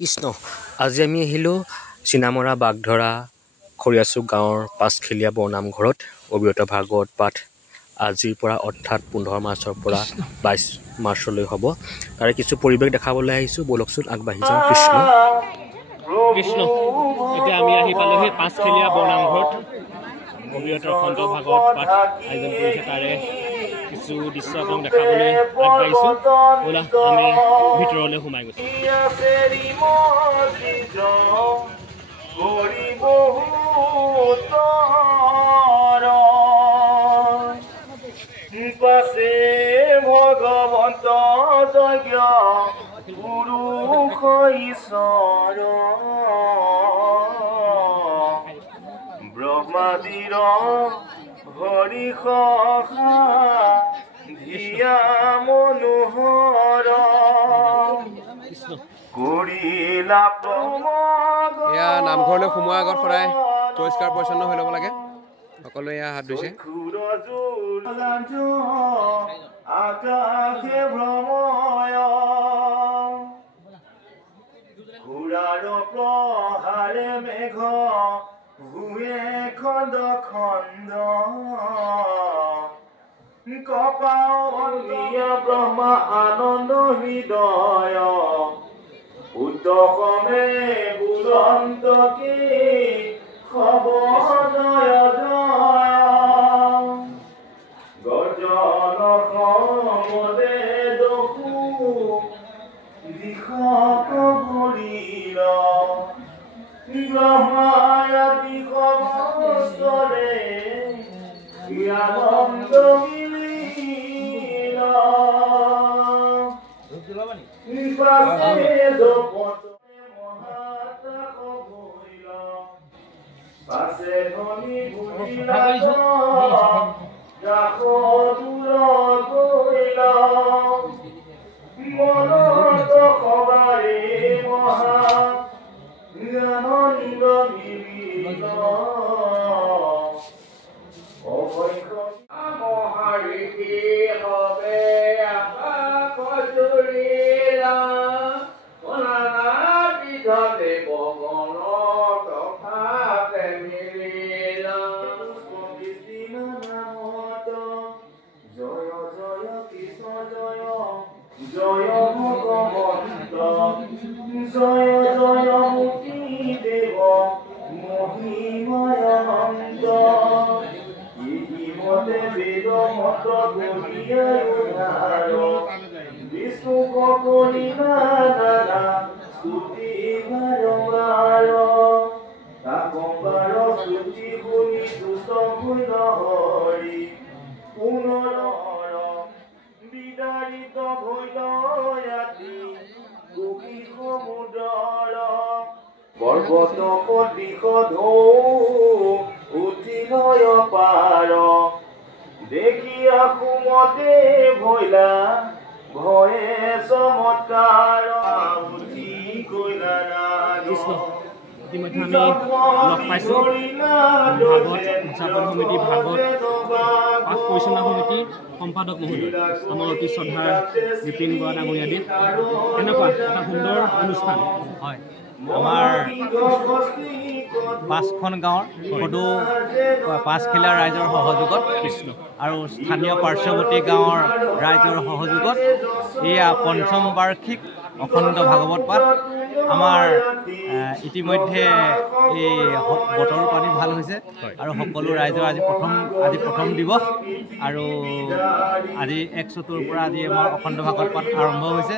কৃষ্ণ আজি আমি আহিলোঁ চিনামৰা বাগধৰা খৰিয়াচুক গাঁৱৰ পাঁচখেলীয়া বৰনামঘৰত অবিৰত ভাগৱত পাঠ আজিৰ পৰা অৰ্থাৎ 15 মাৰ্চৰ পৰা 22 মাৰ্চলৈ হ'ব। তাৰে কিছু পৰিৱেশ দেখাবলৈ আহিছোঁ, বলকচোন আগবাঢ়ি যাওঁ। কৃষ্ণ কৃষ্ণ এতিয়া আমি আহি পালোহি পাঁচখেলীয়া বৰনামঘৰত অবিৰত খণ্ড ভাগৱত পাঠ আয়োজন কৰিছে। তাৰে কিছু দৃশ্য আপোনাক দেখাবলৈ আগবাঢ়িছোঁ। ব'লা আমি ভিতৰলৈ সোমাই গৈছোঁ। পাছে ভগৱন্ত যজ্ঞ পুৰুষ ঈশ্বৰ ব্ৰহ্মাদিৰ হৰি সহা ধিয়া মনোহৰ কৰিলা এয়া নামঘৰলৈ সোমোৱাৰ আগত সদায় পৰিষ্কাৰ পৰিচ্ছন্ন হৈ ল'ব লাগে। সকলোৱে এয়া হাত ধুইছে। আকাশে ভ্ৰময় ঘোঁৰাৰ প্ৰহাৰে মেঘ হুৱে খণ্ড খণ্ড কপালীয়া ব্ৰহ্মা আনন্দ হৃদয় উদ্দকমে বুলন্ত কি খবনয় গৰ্জন সমদে দখু দিশক বলিল ব্ৰহ্মায়া দিশমস্তৰে আনন্দ মিলিল পাছে জপতে মহাত্মাক বলিল পাছে ধনী বুলিলা মনত সবাৰে মহা আনন্দ মিলিল মহাৰিতি হবে আকাশ জুৰিলা বিধতে পৱন তথাতে মিলিলা জয় জয় কৃষ্ণ জয় জয় ভগৱন্ত জয় জয় মুক্তি দেৱ মহিময়ন্ত ইতিমতে বেদ মন্ত্ৰ গৰিয়াৰ বিষ্ণু কৰিলা নানা স্তুতি বাৰম্বাৰ তাকম্বাৰ স্তুতি শুনি দুষ্ট ভুল হৰি পুনৰ বিদাৰিত ভৈল ৰাতি গুখি সমুদ্ৰৰ পৰ্বত দিশ ঢৌ উঠিলয় পাৰ দেখিয়া সুমতে ভৈলা ভয়ে চমৎকাৰ উঠি গলা কৃষ্ণ ইতিমধ্যে আমি লগ পাইছোঁ ভাগৱত উদযাপন সমিতি ভাগৱত পাঠ পৰিচালনা সমিতিৰ সম্পাদক মহোদয় আমাৰ অতি শ্ৰদ্ধাৰ বিপিন বৰা ডাঙৰীয়াদেৱ। এনেকুৱা এটা সুন্দৰ অনুষ্ঠান হয়। আমাৰ পাঁচখন গাঁৱৰ সদৌ পাঁচখেলীয়া ৰাইজৰ সহযোগত কৃষ্ণ আৰু স্থানীয় পাৰ্শ্বৱৰ্তী গাঁৱৰ ৰাইজৰ সহযোগত এয়া পঞ্চম বাৰ্ষিক অখণ্ড ভাগৱত পাঠ। আমাৰ ইতিমধ্যে এই বতৰৰ পানী ভাল হৈছে আৰু সকলো ৰাইজৰ আজি প্ৰথম দিৱস আৰু আজি 1 চতুৰ পৰা আজি আমাৰ অখণ্ড ভাগৱত পাঠ আৰম্ভ হৈছে।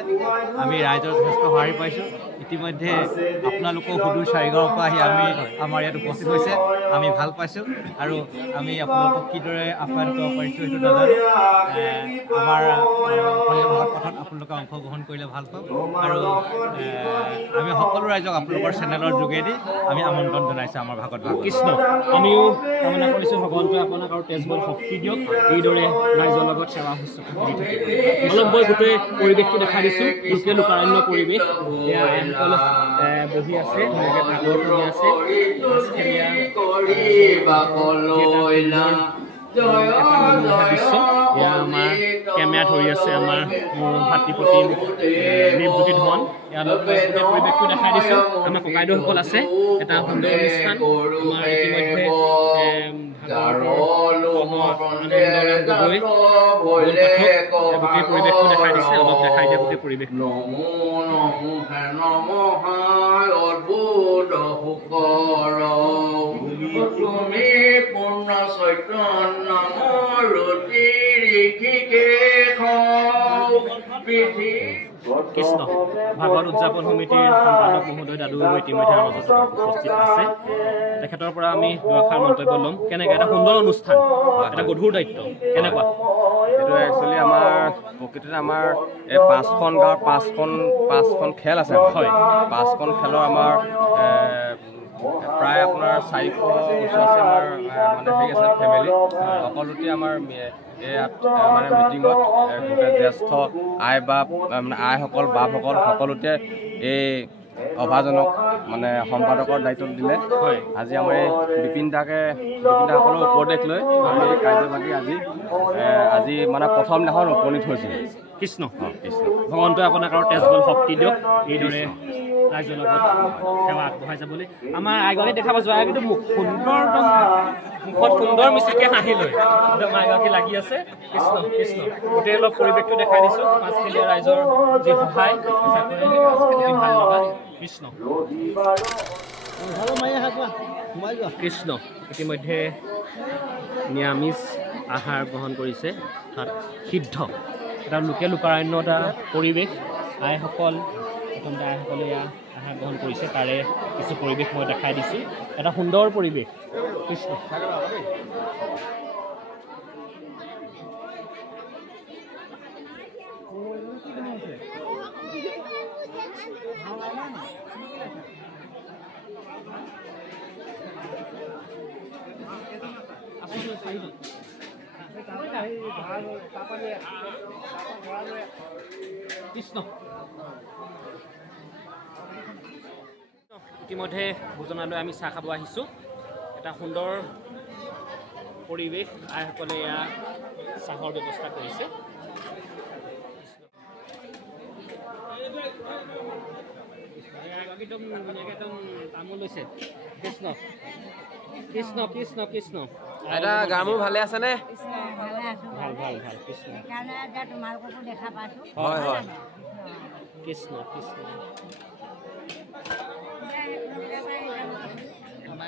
আমি ৰাইজৰ যথেষ্ট সঁহাৰি পাইছোঁ। ইতিমধ্যে আপোনালোকেও সুদূৰ চাৰিগাঁৱৰ পৰা আহি আমাৰ ইয়াত উপস্থিত হৈছে। আমি ভাল পাইছোঁ আৰু আমি আপোনালোকক কিদৰে আপ্যায়ন কৰিব পাৰিছোঁ সেইটো নাজানো। আমাৰ অখণ্ড ভাগৱত পাঠত আপোনালোকে অংশগ্ৰহণ কৰিলে ভাল পাম আৰু আমি সকলো ৰাইজক আপোনালোকৰ চেনেলৰ যোগেদি আমি আমন্ত্ৰণ জনাইছোঁ আমাৰ ভাগৱত কৃষ্ণ। আমিও কামনা কৰিছোঁ ভগৱন্তই আপোনাক আৰু তেজবল শক্তি দিয়ক, এইদৰে ৰাইজৰ লগত সেৱা শুশ্ৰূষা কৰি থাকিব। অলপ মই গোটেই পৰিৱেশটো দেখা দিছোঁ, লোকে লোকাৰণ্য পৰিৱেশ। এয়া এমকল বহি আছে, ধুনীয়াকৈ ভাগৱত শুনি আছে। পাঁচখেলীয়া দৃশ্য এয়া আমাৰ কেমেৰা ধৰি আছে আমাৰ ভাতৃপতি নিপজ্যোতি ধন ইয়াৰ গোটেই পৰিৱেশটো দেখাই দিছোঁ আমাৰ ককাইদেউসকল আছে এটা সুন্দৰ অনুষ্ঠান আমাৰ ইতিমধ্যে গোটেই পৰিৱেশটো দেখাই দিছে অলপ দেখাই দিয়া গোটেই পৰিৱেশ তুমি পূৰ্ণ চৈতন্য কৃষ্ণ ভাগৱত উদযাপন সমিতিৰ সম্পাদক মহোদয় দাদু ইতিমধ্যে আমাৰ মাজত উপস্থিত আছে তেখেতৰ পৰা আমি দুআষাৰ মন্তব্য ল'ম কেনেকৈ এটা সুন্দৰ অনুষ্ঠান এটা গধুৰ দায়িত্ব কেনেকুৱা এইটো একচুৱেলি আমাৰ প্ৰকৃততে আমাৰ এই 5খন গাঁৱৰ 5খন খেল আছে হয় 5খন খেলৰ আমাৰ প্ৰায় আপোনাৰ 400 ওচৰ আমাৰ মানে হেৰি আছে ফেমিলি সকলোতে আমাৰ ইয়াত মানে মিটিঙত গোটেই জ্যেষ্ঠ আই বাপ মানে আইসকল বাপসকল সকলোতে এই অভাজনক মানে সম্পাদকৰ দায়িত্ব দিলে হয় আজি আমাৰ এই বিপিনদাসকলৰ উপদেশ লৈ আমি এই কাৰ্যবাহী আজি মানে প্ৰথম দিনাখন উপনীত হৈছিল কৃষ্ণ ভগৱন্তই আপোনাক আৰু তেজবল শক্তি দিয়ক এইদৰে ৰাইজৰ লগত সেৱা আগবঢ়াই যাবলৈ আমাৰ আইগৰাকী দেখা পাইছোঁ কিন্তু সুন্দৰ মুখত সুন্দৰ মিচিকে হাঁহি লৈ একদম আইগৰাকী লাগি আছে কৃষ্ণ কৃষ্ণ গোটেই অলপ পৰিৱেশটো দেখাই দিছোঁ পাঁচখেলীয়া ৰাইজৰ যি সহায় ভাল লগা কৃষ্ণ কৃষ্ণ ইতিমধ্যে নিৰামিষ আহাৰ গ্ৰহণ কৰিছে অৰ্থাৎ সিদ্ধ এটা লোকে লোকাৰণ্য এটা পৰিৱেশ আইসকল প্ৰথমতে আইসকলে আহাৰ গ্ৰহণ কৰিছে তাৰে কিছু পৰিৱেশ মই দেখাই দিছোঁ এটা সুন্দৰ পৰিৱেশ কৃষ্ণ কৃষ্ণ ইতিমধ্যে ভোজনালয় আমি চাহ খাব আহিছোঁ এটা সুন্দৰ পৰিৱেশ আইসকলে এয়া চাহৰ ব্যৱস্থা কৰিছে একদম ধুনীয়াকৈ একদম তামোল লৈছে কৃষ্ণ কৃষ্ণ কৃষ্ণ কৃষ্ণ এটা গা মোৰ ভালে আছেনে ভাল ভাল ভাল কৃষ্ণ হয় হয় কৃষ্ণ কৃষ্ণ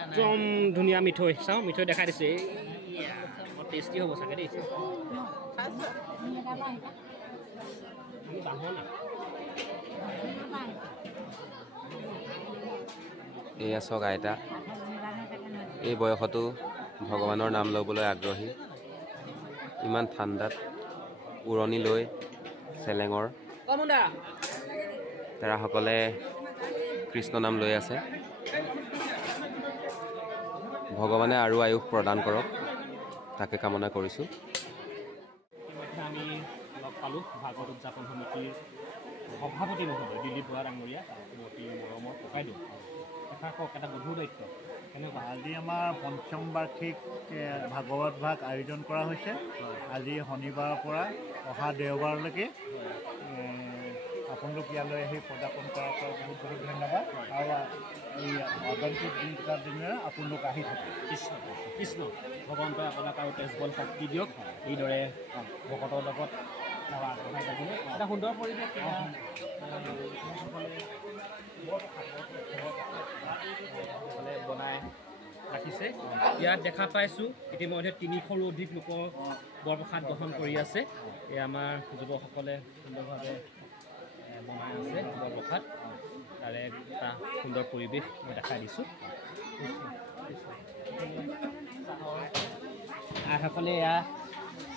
একদম ধুনীয়া মিঠৈ চাওঁ মিঠৈ দেখাই দিছে বৰ টেষ্টি হ'ব চাগে দেই আমি বাঁহৰ না এয়া চাওক আইতা এই বয়সতো ভগৱানৰ নাম ল'বলৈ আগ্ৰহী ইমান ঠাণ্ডাত উৰণি লৈ চেলেঙৰ তেৰাসকলে কৃষ্ণ নাম লৈ আছে ভগৱানে আৰু আয়ুস প্ৰদান কৰক তাকে কামনা কৰিছোঁ ইতিমধ্যে আমি লগ পালোঁ ভাগৱত উদযাপন সমিতিৰ সভাপতি মহোদয় দিলীপ বৰা ডাঙৰীয়া অতি মৰমৰ ককাইদেউ এষাৰ কওক এটা গধুৰ দায়িত্ব কেনেকুৱা আজি আমাৰ পঞ্চম বাৰ্ষিক ভাগৱত ভাগ আয়োজন কৰা হৈছে আজি শনিবাৰৰ পৰা অহা দেওবাৰলৈকে আপোনালোক ইয়ালৈ আহি পদাৰ্পণ কৰাৰ পৰা বহুত বহুত ধন্যবাদ আৰু এই আগন্তুক দিনকেইটাৰ দিনে আপোনালোক আহি থাকে কৃষ্ণ কৃষ্ণ ভগৱন্তই আপোনাক আৰু তেজবল শক্তি দিয়ক এইদৰে ভকতৰ লগত সেৱা আগবঢ়াই যাবলৈ এটা সুন্দৰ পৰিৱেশ বনাই ৰাখিছে ইয়াত দেখা পাইছোঁ ইতিমধ্যে 300ৰো অধিক লোকৰ বৰপ্ৰসাদ গ্ৰহণ কৰি আছে এই আমাৰ যুৱকসকলে সুন্দৰভাৱে বনাই আছে বৰপ্ৰসাদ তাৰে এটা সুন্দৰ পৰিৱেশ মই দেখাই দিছোঁ আইসকলে এয়া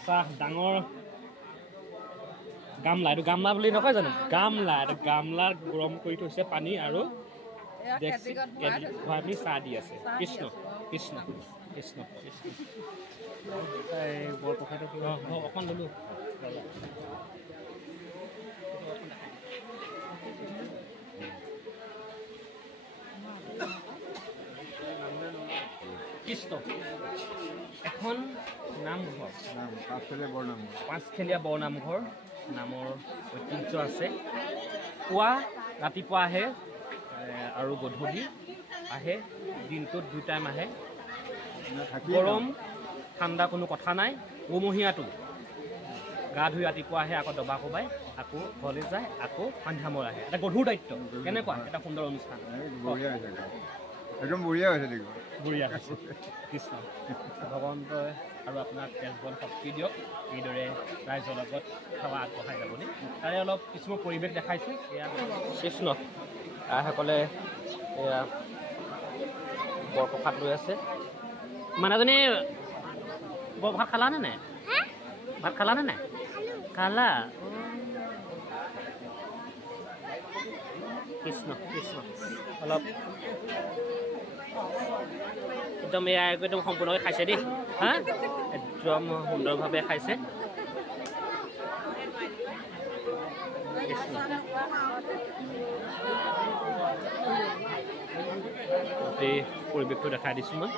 চাহ ডাঙৰ গামলা এইটো গামলা বুলি নকয় জানো গামলা এইটো গামলাত গৰম কৰি থৈছে পানী আৰু ভৰাই চাহ দি আছে কৃষ্ণ কৃষ্ণ কৃষ্ণ কৃষ্ণ বৰপ্ৰসাদ অকণ ল'লোঁ কৃষ্ণ এখন নামঘৰ পাঁচখেলীয়া বৰনামঘৰ নামৰ ঐতিহ্য আছে। ৰাতিপুৱা আহে আৰু গধূলি আহে, দিনটোত 2 টাইম আহে। গৰম ঠাণ্ডা কোনো কথা নাই। উমহীয়াটো গা ধুই ৰাতিপুৱা আহে, আকৌ দবা কোবাই আকৌ ঘৰলৈ যায়, আকৌ সন্ধ্যা মূৰ আহে। এটা গধুৰ দায়িত্ব। কেনেকুৱা এটা সুন্দৰ অনুষ্ঠান? একদম বঢ়িয়া হৈছে দেখোন। বঢ়িয়া হৈছে। কৃষ্ণ ভগৱন্তই আৰু আপোনাক তেজবল শক্তি দিয়ক, এইদৰে ৰাইজৰ লগত সেৱা আগবঢ়াই যাবলৈ। তাৰে অলপ কিছুমান পৰিৱেশ দেখাইছে। এয়া কৃষ্ণ আইসকলে এয়া বৰপ্ৰসাদ লৈ আছে। মানুহজনী ভাত খালানে নাই? ভাত খালানে নাই? খালা। কৃষ্ণ কৃষ্ণ অলপ একদম এয়া একদম সম্পূৰ্ণকৈ খাইছে দেই। হা একদম সুন্দৰভাৱে খাইছে। কৃষ্ণ গোটেই পৰিৱেশটো দেখাই দিছোঁ মই।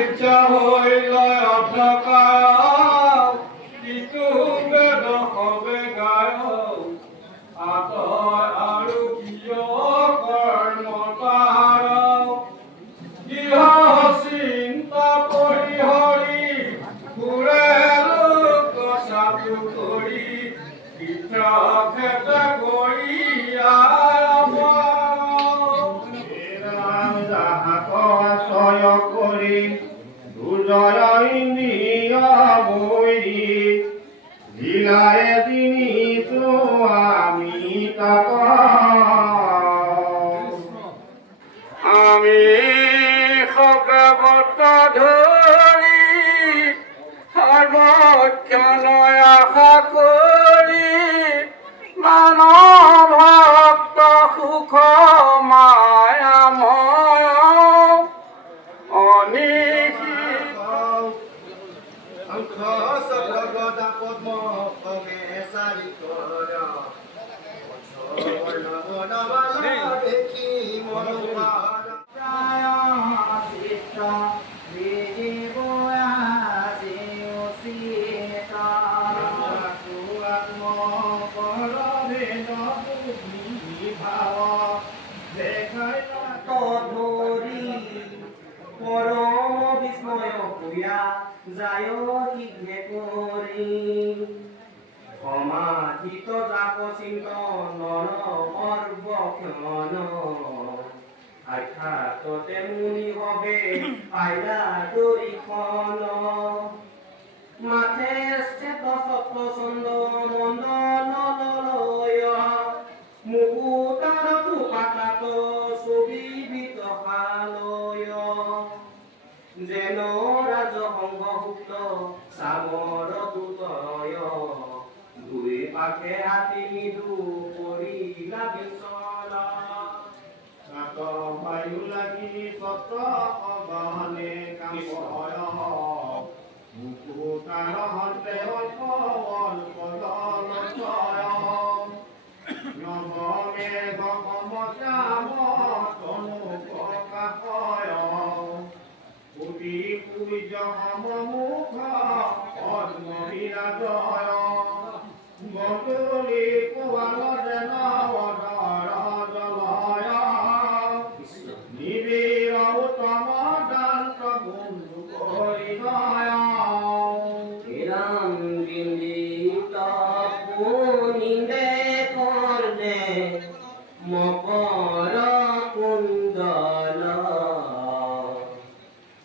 ইচ্ছা হৈ লয় অন্ধকাৰ, ইটো বেদ হবে গায়, আতয় আৰু কিয় কৰ্মকাৰ, গৃহ চিন্তা পৰিহৰি ফুৰে লোক চাপু কৰি, ক্ষেত্ৰ কৰি কৰি দুজয় ইন্দ্ৰিয় বৈৰী, জিলায়ে জিনিছো আমি তাক, আমি সৰ্বত ধৰি সৰ্বক্ষণয় আশা কৰি, মানৱ ভক্ত সুখ মায়াময় সমাধিত জাপ চিন্তন সৰ্বক্ষণ, আখ্যাততে মুনি হবে পাইলা দৰিখন, মাথে স্থিত সপ্ত ছন্দ মণ্ডল লয়, মুকুতাৰ টুপাকাত সুবিভিত শালয়, যেন ৰাজসংঘভুক্ত চামৰ দুতয়, দুই পাখে হাতী মৃদু কৰিলা বিচল, বায়ু লাগি সত্ৰ গহনে কাম্পয়, মুকুতাৰ হন্তে নৱমে গম শ্যাম তনু প্ৰকাশয়, পুতি পূজ্য সমমুখ পদ্মবিৰাজয়, গধূলি পুৱাল যেন জলয়, নিবিড় উত্তম দান্ত বন্ধু পৰিণয়, মকৰ কুণ্ডল,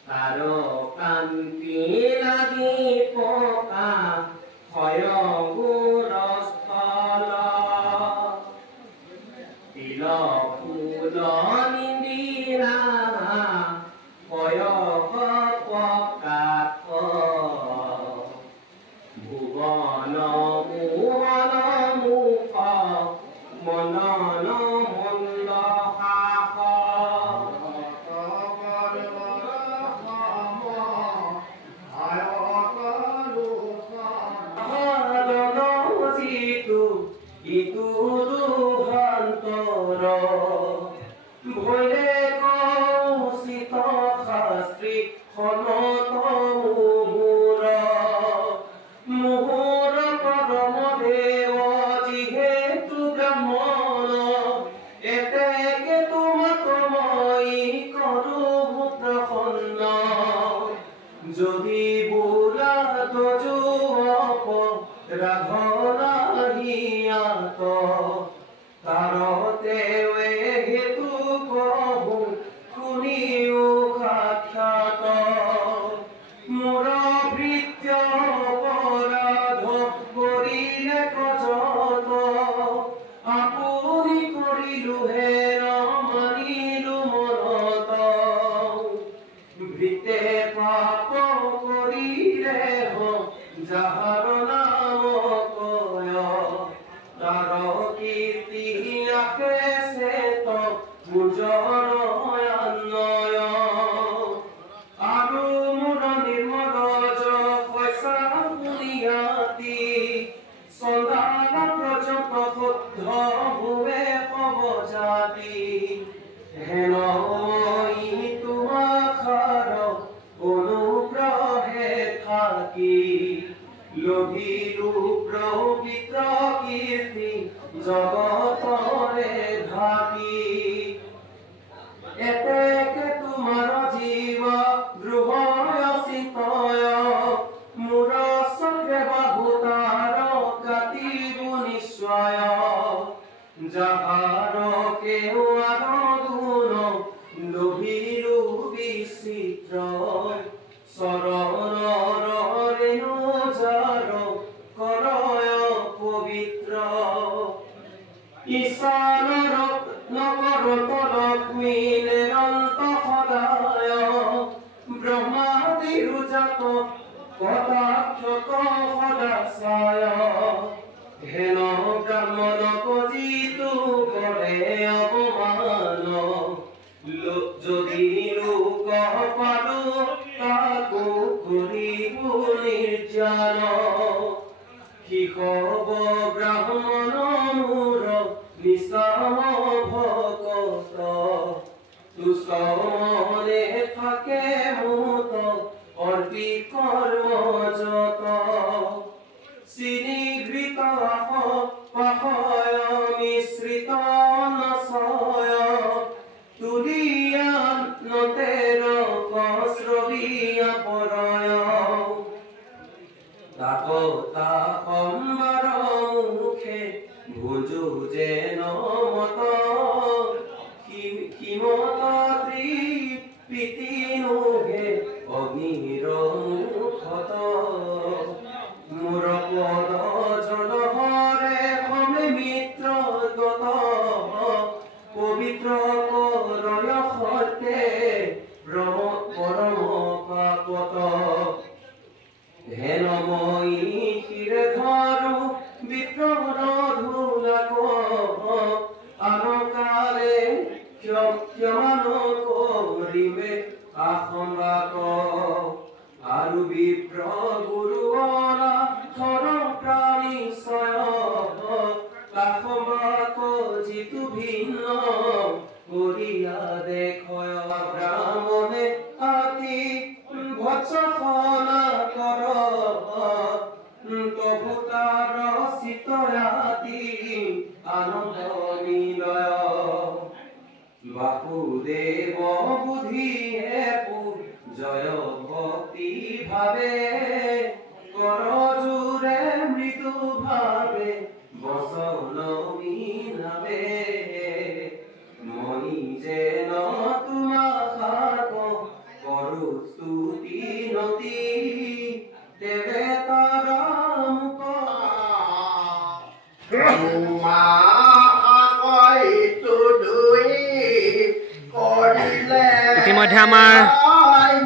তাৰ কান্তি লাগি পকা ভয় গুৰস্থল, তিল ফুল নিন্দিৰা বয়স প্ৰকাশ, ভুৱন মোহন মুখ মনন মন্দ শাস, যদি বোলা তজুপ ৰাধনাহিয়াত তাৰতে হেতু কহু শুনিও সাক্ষাৎ মোৰ ভৃত্য অপৰাধ কৰিলে কজত আপুনি কৰিলো হেৰ মানিলো মনত ভৃতে পাপ কৰিলে যাহাৰ নাম কয় তাৰ কীৰ্তি আকে চেত মুজৰ অন্নয় আৰু মোৰ নিৰ্মল পইচা শুনিয়াতি চন্দাল পৰ্যন্ত শুদ্ধ ভুৱে সবজাতি হেন তোমাখাৰ অনুগ্ৰহে থাকি লভিলো পবিত্ৰ কীৰ্তি জগতৰে ঢাকি এতেকে তোমাৰ জীৱ দ্ৰোহয় চিতয় মোৰ চক্ৰে বাহুতাৰ কাটিব নিশ্চয় যাহাৰ কেৱাৰ গুণ লভিলো বিচিত্ৰ চৰণৰ ৰেণু যাৰ কৰয় পবিত্ৰ ঈশানৰ নকৰত লক্ষ্মী নিৰন্ত সদায় ব্ৰহ্মাদিৰ জাত কটাক্ষক সদাচায় হেন ব্ৰাহ্মণক যিটো কৰে অপমান যদি লোক পালো তাকো কৰিব নিৰ্যান শিশব ব্ৰাহ্মণ মূৰ নিচাম ভকত তুচমনে থাকে মুত অৰ্পি কৰ্ম যত চিনিঘৃত পাহয় মিশ্ৰিত নচয় তুলিয়া নতেৰ কশ্ৰবিয়া পৰয় তাকতা সম্বাৰ মুখে ভোজো যেন মত কিমত তৃপ্তি নোহে অগ্নিৰ মুখত মোৰ পদ জলহৰে সমে মিত্ৰ গত পবিত্ৰ কৰয় সতে পৰম পাপত হেনময়ী শিৰে ধৰো বিপ্ৰৰ ধূলাক আনকালে ক্ষমান কৰিবে আসম্বাক আৰু বিপ্ৰ গুৰুৱৰা থৰ প্ৰাণীশয় আসম্বাক যিটো ভিন্ন কৰিয়া দেখয় ব্ৰাহ্মণে আতি ভৎসনা কৰ তভুতাৰ চিতয়াতি আনন্দ নিলয় বাসুদেৱ বুদ্ধিয়ে জয় ভক্তি ভাবে কৰজোৰে মৃদু ভাবে বচন মিলাবে মনি যেন তোমাক কৰো স্তুতি নতি দেৱে তাৰামুক ইতিমধ্যে আমাৰ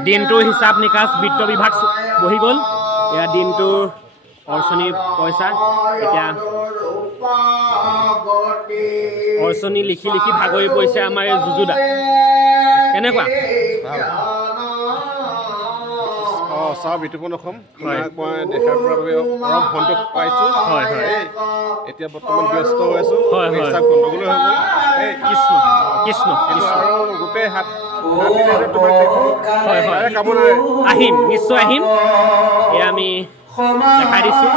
দিনটোৰ হিচাপ নিকাচ বিত্ত বিভাগ বহি গ'ল এয়া দিনটোৰ অৰ্চনী পইচা এতিয়া অৰ্চনী লিখি লিখি ভাগৰি পৰিছে আমাৰ এই যুজুদা কেনেকুৱা চাহ বিতুপন অসম মই দেখাৰ পৰা অলপ সন্তোষ পাইছোঁ হয় হয় এতিয়া বৰ্তমান ব্যস্ত হৈ আছোঁ হয় হয় গণ্ডগোল হৈ গ'ল কৃষ্ণ কৃষ্ণ কৃষ্ণ আৰু গোটেই হাত হয় হয় আহিম নিশ্চয় আহিম এয়া আমি দেখাই দিছোঁ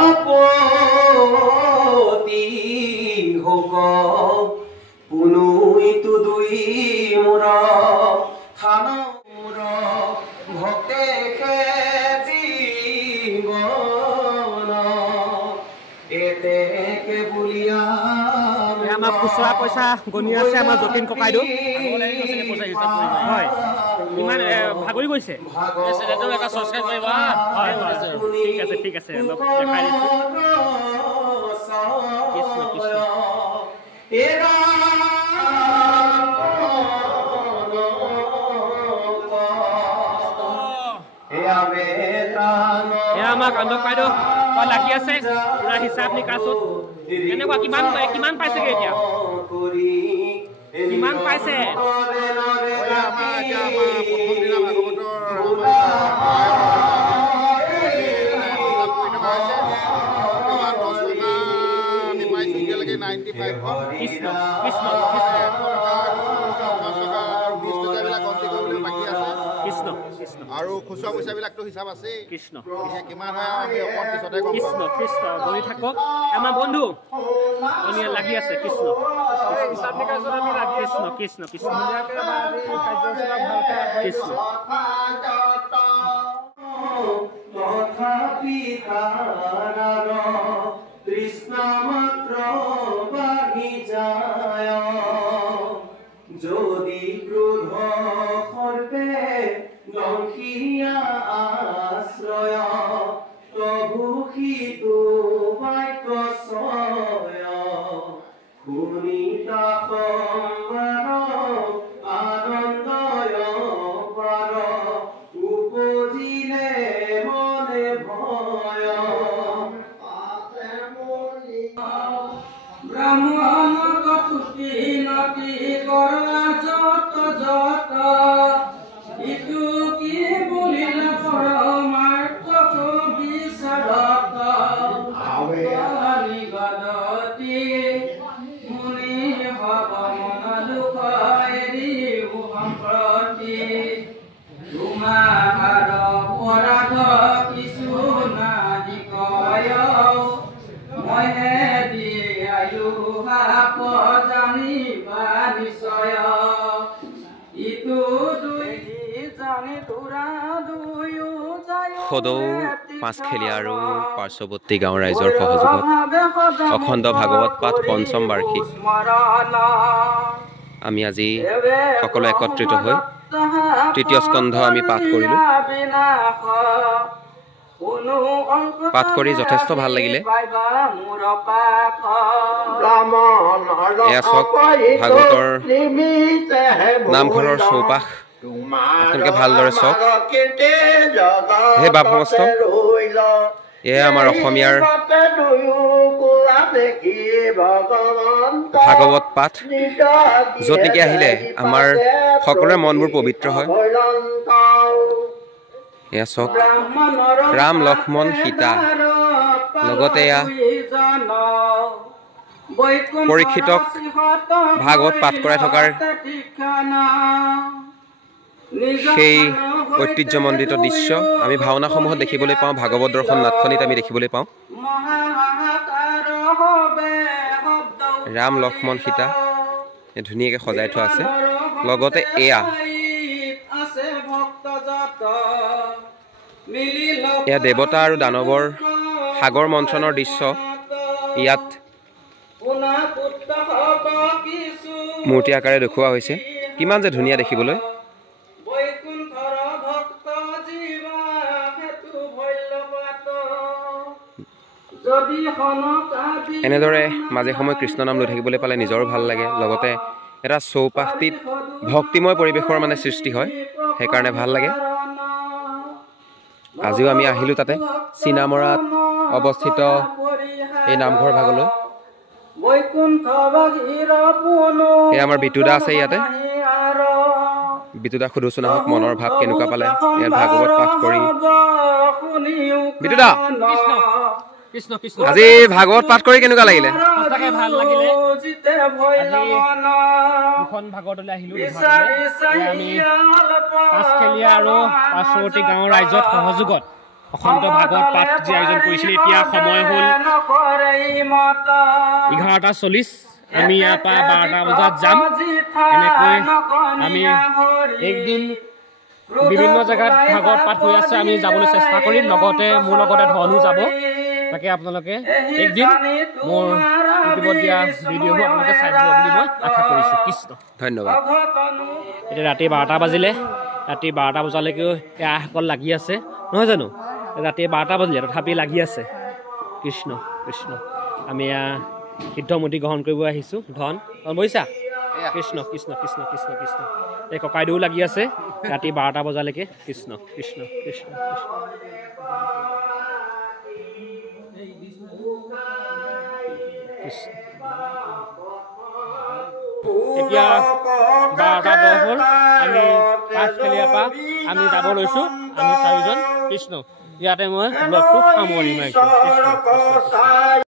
পুনুইটো দুই মূৰ থান মূৰ ভক্তে খুচৰা পইচা গণি আছে আমাৰ যতীন ককাইদেউ হয় ইমান ভাগৰি গৈছে ঠিক আছে অলপ দেখাই দিছোঁ কৃষ্ণ কৃষ্ণ এয়া আমাৰ কান্দক বাইদেউ লাগি আছে পুৰা হিচাপ নিকাচত কেনেকুৱা কিমান পাইছেগে এতিয়া কিমান পাইছে কৃষ্ণ কৃষ্ণ কৃষ্ণ আৰু খুচুৰা পইচাবিলাকতো হিচাপ আছে কৃষ্ণ কিমান হয় আমি অকণ পিছতে গম কৃষ্ণ কৃষ্ণ বহি থাকক আমাৰ বন্ধু লাগি আছে কৃষ্ণ কৃষ্ণ কৃষ্ণ কৃষ্ণ কৃষ্ণ কৃষ্ণ মাত্ৰ বাঢ়ি যায় যদি ক্ৰোধ সৰ্বে নখিয়া আশ্ৰয় প্ৰভু সিটো বাক্য চয় শুনিতা সম্বাৰ আনন্দয় পাৰ উপজিলে মনে ভয় ব্ৰাহ্মণ কতুতি নতি কৰা যত যত ইটো কি বুলিল পৰমাৰ্থ বিচাৰত নিগদতি মুনি ভৱ মন লোক এৰি সম্প্ৰতি তোমাৰ অপৰাধ কিছু নাহি কয় মইহে দি আয়ু সাপ জানিবা নিশ্চয় ইটো দুই জানি তোৰা দুয়ো সদৌ পাঁচখেলীয়া আৰু পাৰ্শ্বৱৰ্তী গাঁৱৰ ৰাইজৰ সহযোগত অখণ্ড ভাগৱত পাঠ পঞ্চম বাৰ্ষিক আমি আজি সকলো একত্ৰিত হৈ তৃতীয় স্কন্ধ আমি পাঠ কৰিলোঁ পাঠ কৰি যথেষ্ট ভাল লাগিলে এয়া চাওক ভাগৱতৰ নামঘৰৰ চৌপাশ আপোনালোকে ভালদৰে চাওক হে বাপ সমস্ত এয়া আমাৰ অসমীয়াৰ ভাগৱত পাঠ য'ত নেকি আহিলে আমাৰ সকলোৰে মনবোৰ পবিত্ৰ হয় এয়া চাওক ৰাম লক্ষ্মণ সীতা লগতে এয়া পৰীক্ষিতক ভাগৱত পাঠ কৰাই থকাৰ সেই ঐতিহ্যমণ্ডিত দৃশ্য আমি ভাওনাসমূহত দেখিবলৈ পাওঁ ভাগৱত দৰ্শন নাটখনিত আমি দেখিবলৈ পাওঁ ৰাম লক্ষ্মণ সীতা ধুনীয়াকৈ সজাই থোৱা আছে লগতে এয়া দেৱতা আৰু দানৱৰ সাগৰ মন্থনৰ দৃশ্য ইয়াত মূৰ্তি আকাৰে দেখুওৱা হৈছে কিমান যে ধুনীয়া দেখিবলৈ এনেদৰে মাজে সময়ে কৃষ্ণ নাম লৈ থাকিবলৈ পালে নিজৰো ভাল লাগে লগতে এটা চৌপাশটিত ভক্তিময় পৰিৱেশৰ মানে সৃষ্টি হয় সেইকাৰণে ভাল লাগে আজিও আমি আহিলোঁ তাতে চীনামৰাত অৱস্থিত এই নামঘৰ ভাগলৈ এই আমাৰ বিতুদা আছে ইয়াতে বিতুদা সুধোচোন আহক মনৰ ভাৱ কেনেকুৱা পালে ইয়াত ভাগৱত পাঠ কৰি বিতুদা কৃষ্ণ কৃষ্ণ আজি ভাগৱত পাঠ কৰি কেনেকুৱা লাগিলে সঁচাকৈ ভাল লাগিলে দুখন ভাগৱতলৈ আহিলোঁ আমি পাঁচখেলীয়া আৰু পাৰ্শ্বৱৰ্তী গাঁৱৰ ৰাইজৰ সহযোগত অখণ্ড ভাগৱত পাঠ যি আয়োজন কৰিছিলে এতিয়া সময় হ'ল 11:40 আমি ইয়াৰ পৰা 12টা বজাত যাম এনেকৈ আমি একদিন বিভিন্ন জেগাত ভাগৱত পাঠ হৈ আছে আমি যাবলৈ চেষ্টা কৰিম লগতে মোৰ লগতে ধনু যাব তাকে আপোনালোকে একদিন মোৰ ইউটিউবত দিয়া ভিডিঅ'বোৰ আপোনালোকে চাই দিব বুলি মই আশা কৰিছোঁ। কৃষ্ণ ধন্যবাদ। এতিয়া ৰাতি 12টা বাজিলে, ৰাতি 12টা বজালৈকেও এই আইসকল লাগি আছে নহয় জানো? ৰাতি 12টা বাজিলে তথাপি লাগি আছে। কৃষ্ণ কৃষ্ণ। আমি সিদ্ধমূৰ্তি গ্ৰহণ কৰিব আহিছোঁ। ধন বহিছা? কৃষ্ণ কৃষ্ণ কৃষ্ণ কৃষ্ণ কৃষ্ণ। এই ককাইদেউ লাগি আছে ৰাতি 12টা বজালৈকে। কৃষ্ণ কৃষ্ণ কৃষ্ণ কৃষ্ণ। এতিয়া 12:10 হ'ল। আমি পাঁচখেলীয়াৰ পৰা আমি যাব লৈছোঁ, আমি 4জন। কৃষ্ণ। ইয়াতে মই ব্লগটো সামৰি মাৰিছোঁ। কৃষ্ণ।